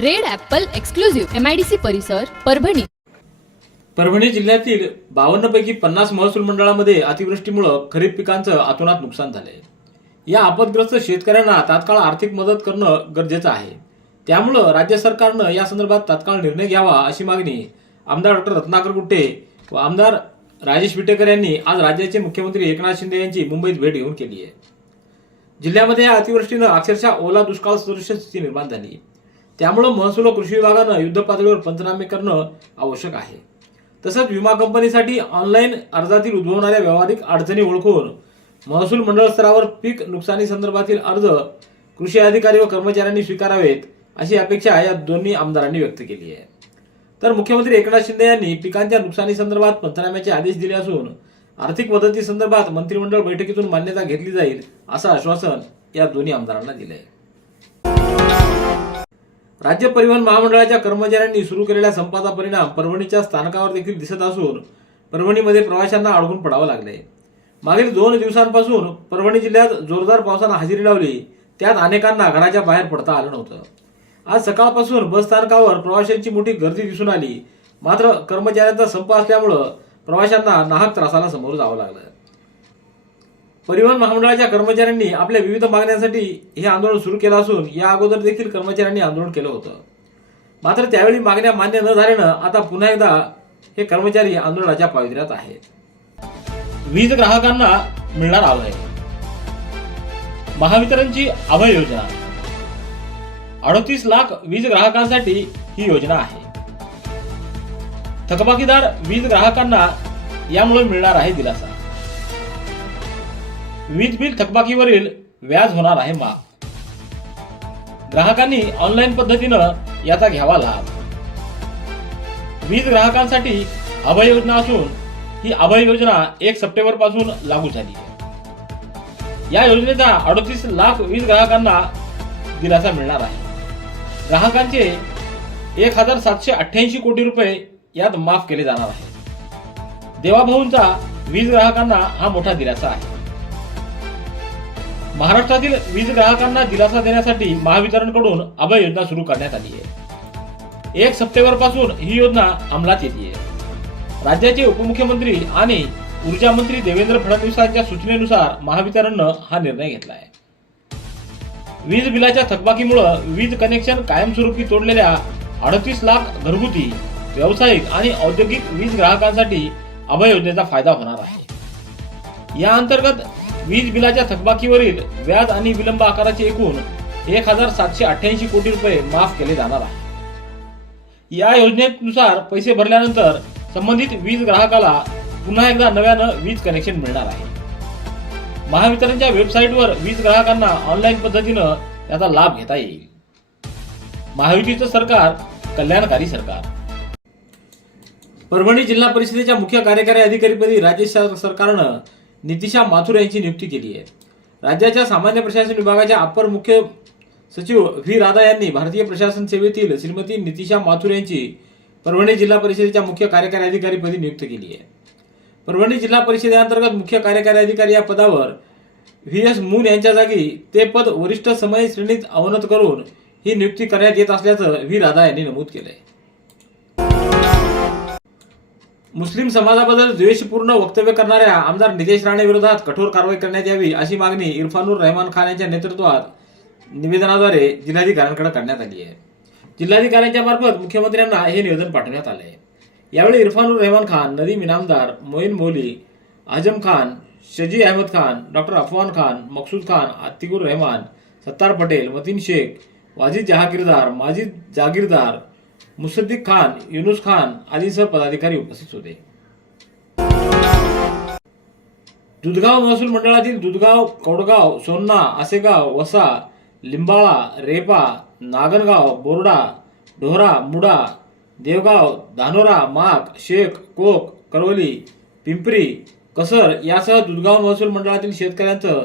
Red apple exclusive MIDC परिसर परभणी. परभणी जिल्ह्यातील बावन्न पैकी पन्नास महसूल मंडळामध्ये अतिवृष्टीमुळे खरीप पिकांचं अतोनात नुकसान झालंय. या आपदग्रस्त शेतकऱ्यांना तात्काळ आर्थिक मदत करणं गरजेचं आहे. त्यामुळं राज्य सरकारनं या संदर्भात तात्काळ निर्णय घ्यावा अशी मागणी आमदार डॉक्टर रत्नाकर गुट्टे व आमदार राजेश विटेकर यांनी आज राज्याचे मुख्यमंत्री एकनाथ शिंदे यांची मुंबईत भेट घेऊन केली आहे. जिल्ह्यामध्ये या अतिवृष्टीनं अक्षरशः ओला दुष्काळ सदृश स्थिती निर्माण झाली. त्यामुळं महसूल व कृषी विभागानं युद्ध पातळीवर पंचनामे करणं आवश्यक आहे. तसंच विमा कंपनीसाठी ऑनलाईन अर्जातील उद्भवणाऱ्या व्यावहारिक अडचणी ओळखून महसूल मंडळ स्तरावर पीक नुकसानी संदर्भातील अर्ज कृषी अधिकारी व कर्मचाऱ्यांनी स्वीकारावेत अशी अपेक्षा या दोन्ही आमदारांनी व्यक्त केली आहे. तर मुख्यमंत्री एकनाथ शिंदे यांनी पिकांच्या नुकसानी संदर्भात पंचनाम्याचे आदेश दिले असून आर्थिक मदती संदर्भात मंत्रिमंडळ बैठकीतून मान्यता घेतली जाईल असं आश्वासन या दोन्ही आमदारांना दिलंय. राज्य परिवहन महामंडळाच्या कर्मचाऱ्यांनी सुरू केलेल्या संपाचा परिणाम परभणीच्या स्थानकावर देखील दिसत असून परभणीमध्ये प्रवाशांना अडकून पडावं लागले मागील दोन दिवसांपासून परभणी जिल्ह्यात जोरदार पावसानं हजेरी लावली त्यात अनेकांना घराच्या बाहेर पडता आलं नव्हतं. आज सकाळपासून बसस्थानकावर प्रवाशांची मोठी गर्दी दिसून आली मात्र कर्मचाऱ्यांचा संप असल्यामुळं प्रवाशांना नाहक त्रासाला समोर जावं लागलं. परिवहन महामंडळाच्या कर्मचाऱ्यांनी आपल्या विविध मागण्यांसाठी हे आंदोलन सुरू केलं असून या अगोदर देखील कर्मचाऱ्यांनी आंदोलन केलं होतं. मात्र त्यावेळी मागण्या मान्य न झाल्यानं आता पुन्हा एकदा हे कर्मचारी आंदोलनाच्या पावित्र्यात आहेत. वीज ग्राहकांना मिळणार अभय महावितरणची अभय योजना. अडतीस लाख वीज ग्राहकांसाठी ही योजना आहे. थकबाकीदार वीज ग्राहकांना यामुळे मिळणार आहे दिलासा. वीज बिल थकबाकीवरील व्याज होणार आहे माफ. ग्राहकांनी ऑनलाईन पद्धतीनं याचा घ्यावा लाभ. वीज ग्राहकांसाठी अभय योजना असून ही अभय योजना एक सप्टेंबरपासून लागू झाली आहे. या योजनेचा अडतीस लाख वीज ग्राहकांना दिलासा मिळणार आहे. ग्राहकांचे एक हजार सातशे अठ्ठ्याऐंशी कोटी रुपये यात माफ केले जाणार आहे. देवाभाऊंचा वीज ग्राहकांना हा मोठा दिलासा आहे. महाराष्ट्रातील वीज ग्राहकांना दिलासा देण्यासाठी महावितरणकडून अभय योजना सुरू करण्यात आली आहे. एक सप्टेंबरपासून ही योजना अंमलात येते राज्याचे उपमुख्यमंत्री आणि ऊर्जा मंत्री देवेंद्र फडणवीसांच्या सूचनेनुसार महावितरणनं हा निर्णय घेतला आहे. वीज बिलाच्या थकबाकीमुळे वीज कनेक्शन कायमस्वरूपी तोडलेल्या अडतीस लाख घरगुती व्यावसायिक आणि औद्योगिक वीज ग्राहकांसाठी अभय योजनेचा फायदा होणार आहे. या अंतर्गत वीज बिलाच्या थकबाकीवरील व्याज आणि विलंब आकाराचे एकूण एक हजार सातशे अठ्ठ्याऐंशी कोटी रुपये माफ केले जाणार आहे. या योजनेनुसार पैसे भरल्यानंतर संबंधित वीज ग्राहकाला पुन्हा एकदा नव्यानं वीज कनेक्शन मिळणार आहे. महावितरणच्या वेबसाईटवर वीज ग्राहकांना ऑनलाईन पद्धतीनं याचा लाभ घेता येईल. महायुतीचं सरकार कल्याणकारी सरकार. परभणी जिल्हा परिषदेच्या मुख्य कार्यकारी अधिकारीपदी राज्य सरकारनं नितिशा माथुर यांची नियुक्ती केली आहे. राज्याच्या सामान्य प्रशासन विभागाच्या अपर मुख्य सचिव व्ही राधा यांनी भारतीय प्रशासन सेवेतील श्रीमती नितिशा माथुर यांची परभणी जिल्हा परिषदेच्या मुख्य कार्यकारी अधिकारीपदी नियुक्त केली आहे. परभणी जिल्हा परिषदेअंतर्गत मुख्य कार्यकारी अधिकारी या पदावर व्ही एस मून यांच्या जागी ते पद वरिष्ठ समय श्रेणीत अवनत करून ही नियुक्ती करण्यात येत असल्याचं व्ही राधा यांनी नमूद केलं आहे मुस्लिम समाजाबद्दल द्वेषपूर्ण वक्तव्य करणाऱ्या आमदार नितेश राणे विरोधात कठोर कारवाई करण्यात यावी अशी मागणी इरफानुर रहमान खान यांच्या नेतृत्वात निवेदनाद्वारे जिल्हाधिकाऱ्यांकडे करण्यात आली आहे. जिल्हाधिकाऱ्यांच्या मार्फत मुख्यमंत्र्यांना हे निवेदन पाठवण्यात आले आहे. यावेळी इरफानुर रहमान खान नदीम इनामदार मोईन मोली आजम खान शजी अहमद खान डॉक्टर अफवान खान मकसूद खान आतिकुर रहमान सत्तार पटेल मतीन शेख वाजिद जहागीरदार माजिद जागीरदार मुसद्दीक खान युनुस खान आदींसह पदाधिकारी उपस्थित होते. दुधगाव महसूल मंडळातील दुधगाव कौडगाव सोन्ना आसेगाव वसा लिंबाळा रेपा नागनगाव बोर्डा ढोरा मुडा देवगाव धानोरा माक शेख कोक करवली पिंपरी कसर यासह दुधगाव महसूल मंडळातील शेतकऱ्यांचं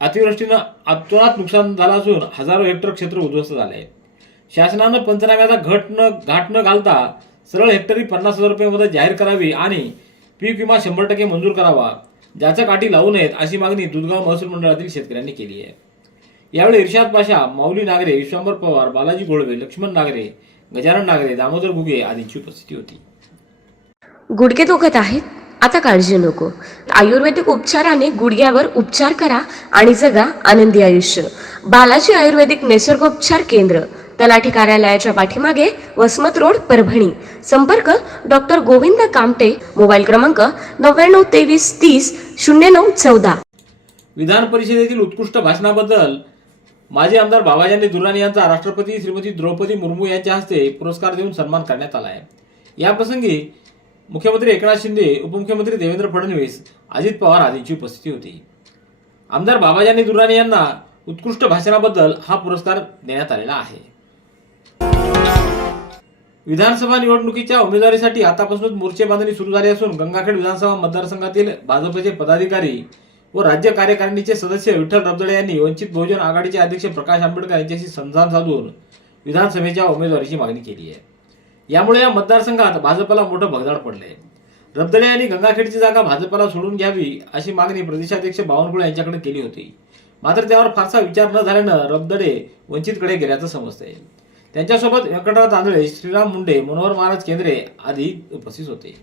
अतिवृष्टीनं अतोनात नुकसान झालं असून हजारो हेक्टर क्षेत्र उद्ध्वस्त झाले आहे शासनानं पंचनाम्याचा घट न घाट न घालता सरळ हेक्टरी पन्नास हजार रुपये जाहीर करावी आणि पीक विमा शंभर टक्के मंजूर करावा ज्याच्या काठी लावू नयेत अशी मागणी दुधगाव महसूल मंडळातील शेतकऱ्यांनी केली आहे. यावेळी इर्शाद पाशा माऊली नागरे विश्वांबर पवार बालाजी गोळवे लक्ष्मण नागरे गजानन नागरे दामोदर गुगे आदींची उपस्थिती होती. गुडघे दुखत आहेत? आता काळजी नको. आयुर्वेदिक उपचाराने गुडघ्यावर उपचार करा आणि जगा आनंदी आयुष्य. बालाजी आयुर्वेदिक निसर्गोपचार केंद्र तलाठी कार्यालयाच्या पाठीमागे वसमत रोड परभणी. संपर्क डॉक्टर गोविंद कामटे मोबाईल क्रमांक नव्याण्णव तेवीस तीस शून्य नऊ चौदा. विधान परिषदेतील उत्कृष्ट भाषणाबद्दल माजी आमदार बाबाजानी दुर्राणी यांचा राष्ट्रपती श्रीमती द्रौपदी मुर्मू यांच्या हस्ते पुरस्कार देऊन सन्मान करण्यात आला आहे. या प्रसंगी मुख्यमंत्री एकनाथ शिंदे उपमुख्यमंत्री देवेंद्र फडणवीस अजित पवार आदींची उपस्थिती होती. आमदार बाबाजानी दुर्राणी यांना उत्कृष्ट भाषणाबद्दल हा पुरस्कार देण्यात आलेला आहे. विधानसभा निवडणुकीच्या उमेदवारीसाठी आतापासूनच मोर्चे बांधणी सुरू झाली असून गंगाखेड विधानसभा मतदारसंघातील भाजपचे पदाधिकारी व राज्य कार्यकारिणीचे सदस्य विठ्ठल रबदळे यांनी वंचित बहुजन आघाडीचे अध्यक्ष प्रकाश आंबेडकर यांच्याशी संधान साधून विधानसभेच्या उमेदवारीची मागणी केली आहे. यामुळे या मतदारसंघात भाजपला मोठं भगदाड पडले रबदळे यांनी गंगाखेडची जागा भाजपला सोडून घ्यावी अशी मागणी प्रदेशाध्यक्ष बावनकुळे यांच्याकडे केली होती. मात्र त्यावर फारसा विचार न झाल्यानं रबदडे वंचितकडे गेल्याचं समजतंय. त्यांच्यासोबत व्यंकटराव तांदळे श्रीराम मुंडे मनोहर महाराज केंद्रे आदी उपस्थित होते.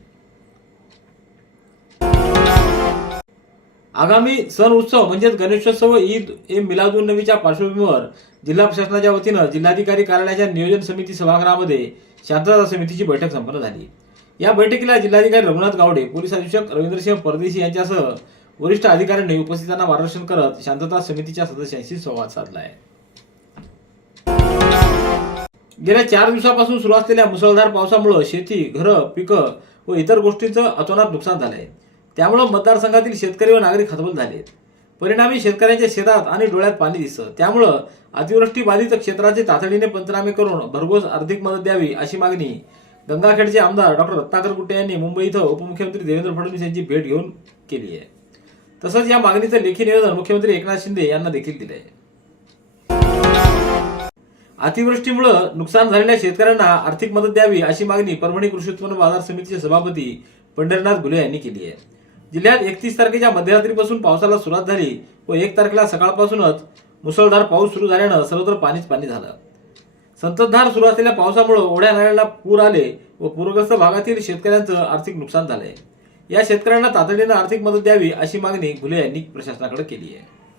आगामी सण उत्सव म्हणजेच गणेशोत्सव ईद ए मिलादुन नबीच्या पार्श्वभूमीवर जिल्हा प्रशासनाच्या वतीनं जिल्हाधिकारी कार्यालयाच्या नियोजन समिती सभागृहामध्ये शांतता समितीची बैठक संपन्न झाली. या बैठकीला जिल्हाधिकारी रघुनाथ गावडे पोलीस अधीक्षक रवींद्रसिंह परदेशी यांच्यासह वरिष्ठ अधिकाऱ्यांनी उपस्थितांना मार्गदर्शन करत शांतता समितीच्या सदस्यांशी संवाद साधला आहे. गेल्या चार दिवसापासून सुरू असलेल्या मुसळधार पावसामुळे शेती घरं पिकं व इतर गोष्टींचं अतोनात नुकसान झालं आहे त्यामुळं मतदारसंघातील शेतकरी व नागरिक हतबल आहेत परिणामी शेतकऱ्यांच्या शेतात आणि डोळ्यात पाणी दिसतं. त्यामुळं अतिवृष्टी बाधित क्षेत्राचे तातडीने पंचनामे करून भरघोस आर्थिक मदत द्यावी अशी मागणी गंगाखेडचे आमदार डॉक्टर रत्नाकर गुट्टे यांनी मुंबई इथं उपमुख्यमंत्री देवेंद्र फडणवीस यांची भेट घेऊन केली आहे. तसंच या मागणीचं लेखी निवेदन मुख्यमंत्री एकनाथ शिंदे यांना देखील दिलं आहे अतिवृष्टीमुळं नुकसान झालेल्या शेतकऱ्यांना आर्थिक मदत द्यावी अशी मागणी परभणी कृषी उत्पन्न बाजार समितीचे सभापती पंढरीनाथ गुले यांनी केली आहे. जिल्ह्यात एकतीस तारखेच्या मध्यरात्रीपासून पावसाला सुरुवात झाली व एक तारखेला सकाळपासूनच मुसळधार पाऊस सुरू झाल्यानं सर्वत्र पाणीच पाणी झालं. संततधार सुरू असलेल्या पावसामुळे ओढ्या नाल्याला पूर आले व पूरग्रस्त भागातील शेतकऱ्यांचं आर्थिक नुकसान झालंय. या शेतकऱ्यांना तातडीनं आर्थिक मदत द्यावी अशी मागणी घुले यांनी प्रशासनाकडे केली आहे.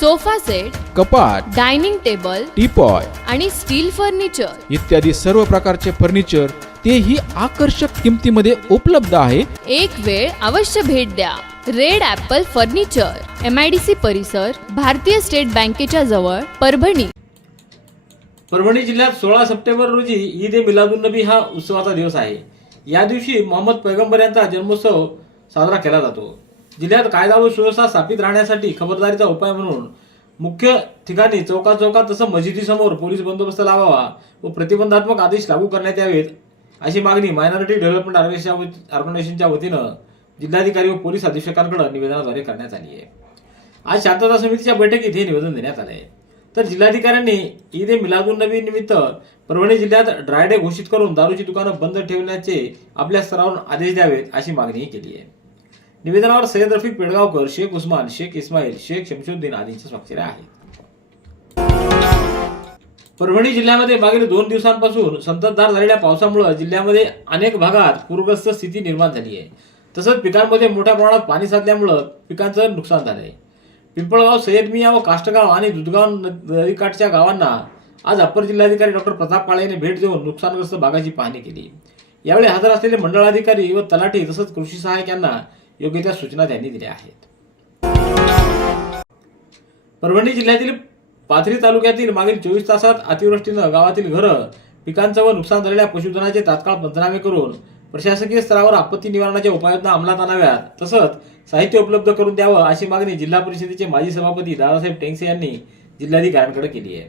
sofa set कपाट डायनिंग टेबल टीपॉय आणि स्टील फर्निचर. इत्यादी सर्व प्रकारचे फर्निचर तेही आकर्षक किमतीमध्ये उपलब्ध आहे. एक वेळ अवश्य भेट द्या. Red apple furniture M I D C परिसर भारतीय स्टेट बँकेच्या जवळ परभणी. परभणी जिल्ह्यात सोळा सप्टेंबर रोजी ईद ए मिलादुन नबी हा उत्सवाचा दिवस आहे. या दिवशी मोहम्मद पैगंबर यांचा जन्मोत्सव साजरा केला जातो. जिल्ह्यात कायदा व सुव्यवस्था स्थापित राहण्यासाठी खबरदारीचा उपाय म्हणून मुख्य ठिकाणी चौका चौकात तसं मशिदीसमोर पोलीस बंदोबस्त लावावा व प्रतिबंधात्मक आदेश लागू करण्यात यावेत अशी मागणी मायनॉरिटी डेव्हलपमेंट ऑर्गनायझेशनच्या वतीनं जिल्हाधिकारी व पोलीस अधीक्षकांकडे निवेदनाद्वारे करण्यात आली आहे. आज शांतता समितीच्या बैठकीत हे निवेदन देण्यात आले आहे तर जिल्हाधिकाऱ्यांनी ईद ए मिलादुन नबी निमित्त परभणी जिल्ह्यात ड्रायडे घोषित करून दारूची दुकानं बंद ठेवण्याचे आपल्या स्तरावरून आदेश द्यावेत अशी मागणीही केली आहे. निवेदनावर सय्यद रफिक पेडगावकर शेख उस्मान शेख इस्माईल शेख शमशुद्दीन आदींच्या स्वाक्षऱ्या आहेत. परभणी जिल्ह्यामध्ये मागील दोन दिवसांपासून संततधार झालेल्या पावसामुळे जिल्ह्यामध्ये अनेक भागात पूरग्रस्त स्थिती निर्माण झाली आहे. तसंच पिकांमध्ये मोठ्या प्रमाणात पाणी साचल्यामुळं पिकांचं नुकसान झालं आहे पिंपळगाव सय्यद मिया व काष्टगाव आणि दुधगाव नदीकाठच्या गावांना आज अप्पर जिल्हाधिकारी डॉक्टर प्रताप काळे यांनी भेट देऊन नुकसानग्रस्त भागाची पाहणी केली. यावेळी हजर असलेले मंडळाधिकारी व तलाठी तसंच कृषी सहायक यांना योग्य त्या सूचना त्यांनी दिल्या आहेत. परभणी जिल्ह्यातील पाथरी तालुक्यातील मागील चोवीस तासात अतिवृष्टीनं गावातील घरं पिकांचं व नुकसान झालेल्या पशुधनाचे तात्काळ पंचनामे करून प्रशासकीय स्तरावर आपत्ती निवारणाच्या उपाययोजना अंमलात आणाव्यात. तसंच साहित्य उपलब्ध करून द्यावं अशी मागणी जिल्हा परिषदेचे माजी सभापती दादासाहेब टेंगसे यांनी जिल्हाधिकाऱ्यांकडे केली आहे.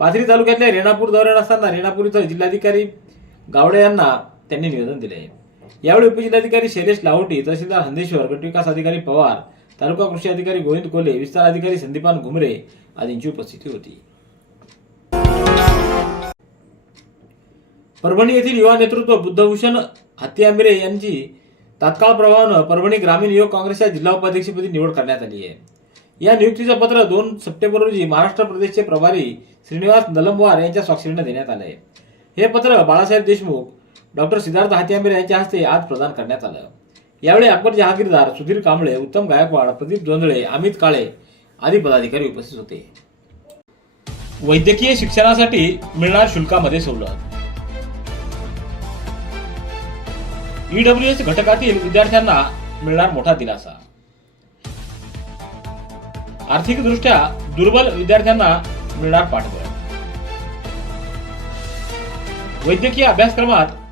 पाथरी तालुक्यातल्या रेणापूर दौऱ्यात असताना रेणापूर इथं जिल्हाधिकारी गावडे यांना त्यांनी निवेदन दिले आहे. यावेळी उपजिल्हाधिकारी शैलेश लाहोटी तहसीलदार हंदेश्वर गटविकास अधिकारी पवार तालुका कृषी अधिकारी गोविंद कोले विस्तार अधिकारी संदीपान घुमरे आदींची उपस्थिती होती. परभणी येथील युवा नेतृत्व बुद्धभूषण हत्ती आंबिरे यांची तात्काळ प्रभावानं परभणी ग्रामीण युवक काँग्रेसच्या जिल्हा उपाध्यक्षपदी निवड करण्यात आली आहे. या नियुक्तीचं पत्र दोन सप्टेंबर रोजी महाराष्ट्र प्रदेशचे प्रभारी श्रीनिवास नलमवार यांच्या स्वाक्षरीनं देण्यात आलं आहे हे पत्र बाळासाहेब देशमुख डॉक्टर सिद्धार्थ हातियांबेर यांच्या हस्ते आज प्रदान करण्यात आलं. यावेळी अकबर जहागीरदार सुधीर कांबळे उत्तम गायकवाड प्रदीप जोंधळे अमित काळे आदी पदाधिकारी उपस्थित होते. वैद्यकीय शिक्षणासाठी मिळणार शुल्कामध्ये सवलत. ईडब्ल्यू एस घटकातील विद्यार्थ्यांना मिळणार मोठा दिलासा. आर्थिकदृष्ट्या दुर्बल विद्यार्थ्यांना मिळणार पाठबळ. वैद्यकीय अभ्यासक्रमात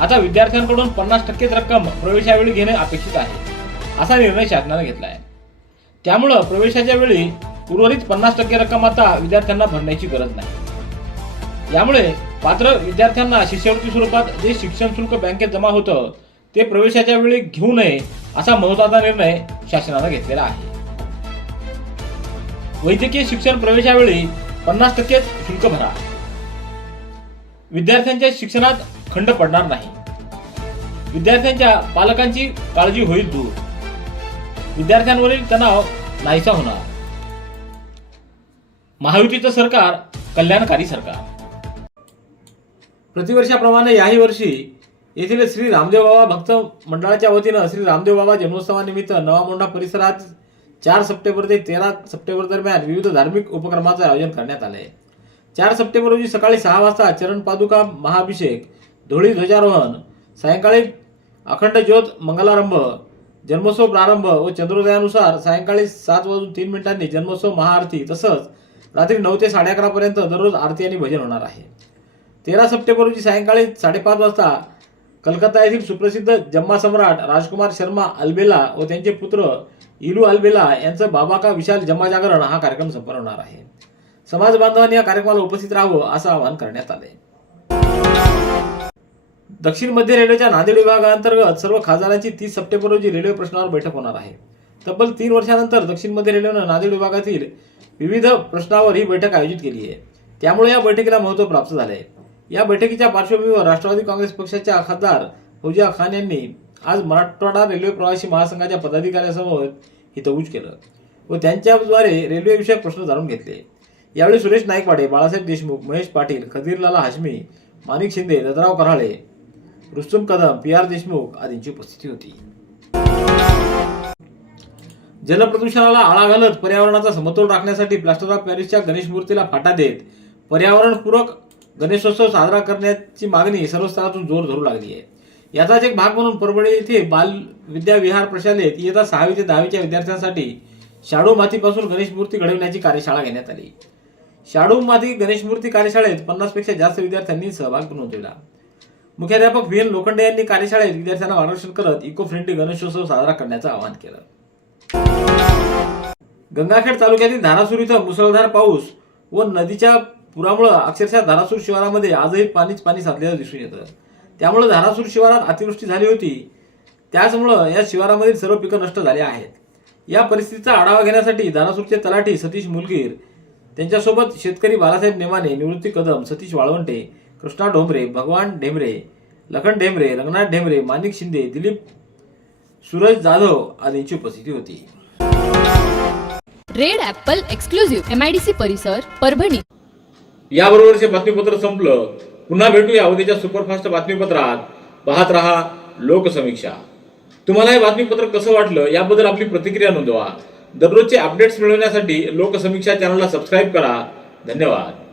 आता विद्यार्थ्यांकडून पन्नास टक्केच रक्कम प्रवेशावेळी घेणे अपेक्षित आहे असा निर्णय शासनाने घेतला आहे त्यामुळं प्रवेशाच्या वेळी उर्वरित पन्नास टक्के रक्कम आता विद्यार्थ्यांना भरण्याची गरज नाही. यामुळे पात्र विद्यार्थ्यांना शिष्यवृत्ती स्वरूपात जे शिक्षण शुल्क बँकेत जमा होतं ते प्रवेशाच्या वेळी घेऊ नये असा महत्त्वाचा निर्णय शासनानं घेतलेला आहे. वैद्यकीय शिक्षण प्रवेशावेळी पन्नास टक्के शुल्क भरा. विद्यार्थ्यांच्या शिक्षणात खंड पडणार नाही. विद्यार्थ्यांच्या पालकांची काळजी होईल दूर. विद्यार्थ्यांवरील तणाव नाहीसा होणार. महायुतीचं सरकार कल्याणकारी सरकार. प्रतिवर्षाप्रमाणे याही वर्षी येथील श्री रामदेव बाबा भक्त मंडळाच्या वतीनं श्री रामदेव बाबा जन्मोत्सवानिमित्त नवा मोंढा परिसरात चार सप्टेंबर ते तेरा सप्टेंबर दरम्यान विविध धार्मिक उपक्रमाचं आयोजन करण्यात आलं आहे चार सप्टेंबर रोजी सकाळी सहा वाजता चरण पादुका महाअभिषेक धुळी ध्वजारोहण सायंकाळी अखंड ज्योत मंगलारंभ जन्मोत्सव प्रारंभ व चंद्रोदयानुसार सायंकाळी सात वाजून तीन मिनिटांनी जन्मोत्सव महाआरती तसंच रात्री नऊ ते साडे अकरापर्यंत दररोज आरती आणि भजन होणार आहे. तेरा सप्टेंबर रोजी सायंकाळी साडेपाच वाजता कलकत्ता येथील सुप्रसिद्ध जम्मा सम्राट राजकुमार शर्मा अल्बेला व त्यांचे पुत्र इलू अल्बेला यांचं बाबा का विशाल जम्मा जागरण हा कार्यक्रम संपन्न होणार आहे. समाज बांधवांनी या कार्यक्रमाला उपस्थित राहावं असं आवाहन करण्यात आलंय. दक्षिण मध्य रेल्वेच्या नांदेड विभागाअंतर्गत सर्व खासदारांची तीस सप्टेंबर रोजी रेल्वे प्रश्नावर बैठक होणार आहे. तब्बल तीन वर्षानंतर दक्षिण मध्य रेल्वेनं नांदेड विभागातील विविध प्रश्नावर ही बैठक आयोजित केली आहे. त्यामुळे या बैठकीला महत्त्व प्राप्त झाले आहे या बैठकीच्या पार्श्वभूमीवर राष्ट्रवादी काँग्रेस पक्षाच्या खासदार फौजिया खान यांनी आज मराठवाडा रेल्वे प्रवासी महासंघाच्या पदाधिकाऱ्यांसमोर हितगुज केलं व त्यांच्याद्वारे रेल्वेविषयक प्रश्न जाणून घेतले. यावेळी सुरेश नाईकवाडे बाळासाहेब देशमुख महेश पाटील खदीरलाला हाशमी माणिक शिंदे ददराव कराळे रुस्तुम कदम पी आर देशमुख आदींची उपस्थिती होती. जलप्रदूषणाला आळा घालत पर्यावरणाचा समतोल राखण्यासाठी प्लास्टर ऑफ पॅरिसच्या गणेश मूर्तीला फाटा देत पर्यावरणपूरक गणेशोत्सव साजरा करण्याची मागणी सर्व स्तरातून जोर धरू लागली आहे. याचाच एक भाग म्हणून परभणी येथे बाल विद्या विहार प्रशालेत इयत्ता सहावी ते दहावीच्या विद्यार्थ्यांसाठी शाडू मातीपासून गणेश मूर्ती घडविण्याची कार्यशाळा घेण्यात आली. शाडू माती गणेश मूर्ती कार्यशाळेत पन्नासपेक्षा जास्त विद्यार्थ्यांनी सहभाग नोंदवला. मुख्याध्यापक व्ही एन लोखंडे यांनी कार्यशाळेत विद्यार्थ्यांना मार्गदर्शन करत इको फ्रेंडली गणेशोत्सव साजरा करण्याचं आवाहन केलं. गंगाखेड तालुक्यातील धारासूर इथं मुसळधार पाऊस व नदीच्या पुरामुळं अक्षरशः धारासूर शिवारामध्ये आजही पाणीच पाणी साधलेलं दिसून येतं. त्यामुळे धारासूर शिवारात अतिवृष्टी झाली होती. त्याचमुळं या शिवारामधील सर्व पिकं नष्ट झाली आहेत. या परिस्थितीचा आढावा घेण्यासाठी धारासूरचे तलाठी सतीश मुलगीर त्यांच्यासोबत शेतकरी बालासाहेब नेमाने निवृत्ती कदम सतीश वाळवंटे कृष्णा ढोंबरे भगवान ढेमरे लखन ढेमरे रंगनाथ ढेमरे माणिक शिंदे दिलीप सूरज जाधव आदींची उपस्थिती होती. Red apple exclusive M I D C परिसर परभणी. याबरोबरचे बातमीपत्र संपलं. पुन्हा भेटूया उद्याच्या सुपरफास्ट बातमीपत्रात. पाहत रहा लोकसमीक्षा. तुम्हाला हे बातमीपत्र कसं वाटलं याबद्दल आपली प्रतिक्रिया नोंदवा. दररोजचे अपडेट्स मिळवण्यासाठी लोकसमीक्षा चॅनलला सबस्क्राईब करा. धन्यवाद.